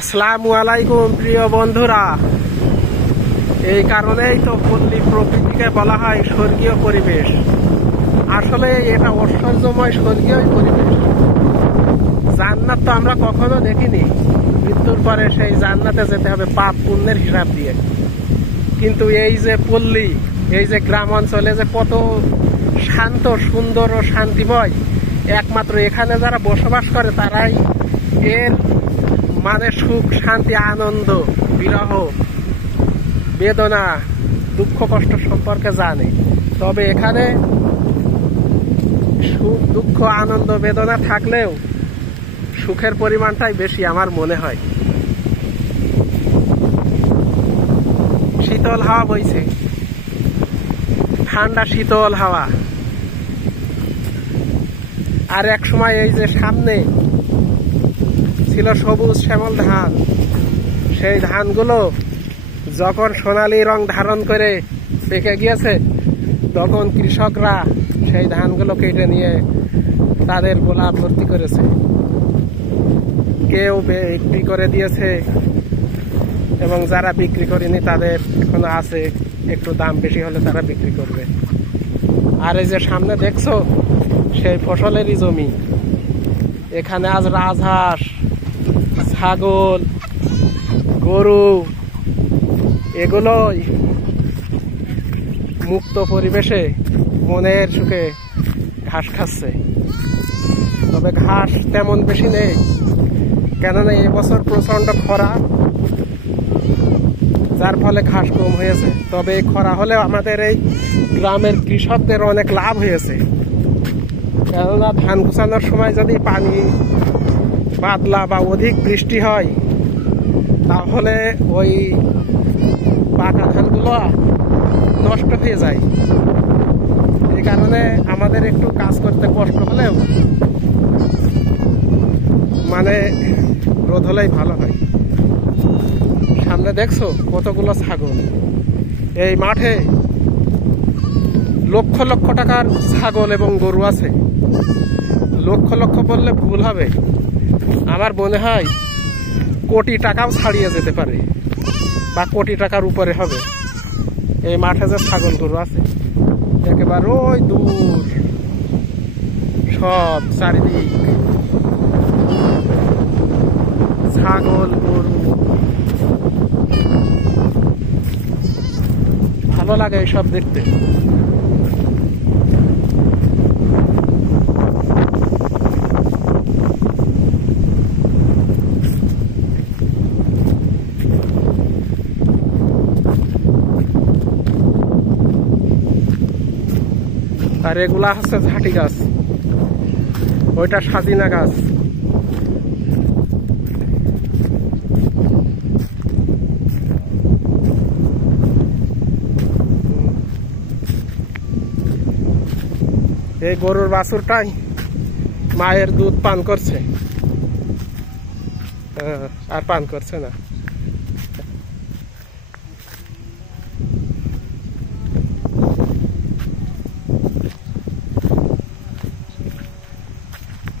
আসসালামু আলাইকুম প্রিয় বন্ধুরা। এই কারণেই তো পল্লী প্রকৃতিকে বলা হয় স্বর্গীয় পরিবেশ। আসলে এটা ঐশ্বর্যময় স্বর্গীয় পরিবেশ। জান্নাত তো আমরা কখনো দেখিনি, মৃত্যুর পরে সেই জান্নাতে যেতে হবে পাপ পুণ্যের হিসাব দিয়ে। কিন্তু এই যে পল্লী, এই যে গ্রাম অঞ্চলে যে কত শান্ত, সুন্দর ও শান্তিময়, একমাত্র এখানে যারা বসবাস করে তারাই এর মানে সুখ, শান্তি, আনন্দ, বিরহ, বেদনা, দুঃখ, কষ্ট সম্পর্কে জানে। তবে এখানে সুখ, দুঃখ, আনন্দ, বেদনা থাকলেও সুখের পরিমাণটাই বেশি আমার মনে হয়। শীতল হাওয়া বইছে, ঠান্ডা শীতল হাওয়া। আর এক সময় এই যে সামনে ছিল সবুজ শ্যামল ধান, সেই ধানগুলো যখন সোনালী রং ধারণ করে পেকে গিয়েছে, তখন কৃষকরা সেই ধানগুলো কেটে নিয়ে তাদের গোলা ভর্তি করেছে। কেউ বিক্রি করে দিয়েছে এবং যারা বিক্রি করেনি তাদের এখনো আছে, একটু দাম বেশি হলে তারা বিক্রি করবে। আর এই যে সামনে দেখছো সেই ফসলেরই জমি। এখানে আজ রাজহাঁস, ছাগল, গরু এগুলোই মুক্ত পরিবেশে মনের সুখে ঘাস খাচ্ছে। তবে ঘাস তেমন বেশি নেই, কেননা এবছর প্রচন্ড খরা, যার ফলে ঘাস কম হয়েছে। তবে খরা হলেও আমাদের এই গ্রামের কৃষকদের অনেক লাভ হয়েছে, কেননা ধান গুছানোর সময় যদি পানি বাদলা বা অধিক বৃষ্টি হয়, তাহলে ওই পাকা ধানগুলো নষ্ট হয়ে যায়। এই কারণে আমাদের একটু কাজ করতে কষ্ট হলেও মানে রোদ হলেই ভালো হয়। সামনে দেখছো কতগুলো ছাগল। এই মাঠে লক্ষ লক্ষ টাকার ছাগল এবং গরু আছে। লক্ষ লক্ষ বললে ভুল হবে, আমার মনে হয় কোটি টাকাও ছাড়িয়ে যেতে পারে বা কোটি টাকার উপরে হবে। এই মাঠে যে ছাগল গরু আছে, একেবারে ওই দূর সব চারিদিক ছাগল গরু। ভালো লাগে এইসব দেখতে। আর এগুলা হচ্ছে ঝাঁটি গাছ, ওইটা সাজিনা গাছ। এই গরুর বাছুরটাই মায়ের দুধ পান করছে, আর পান করছে না।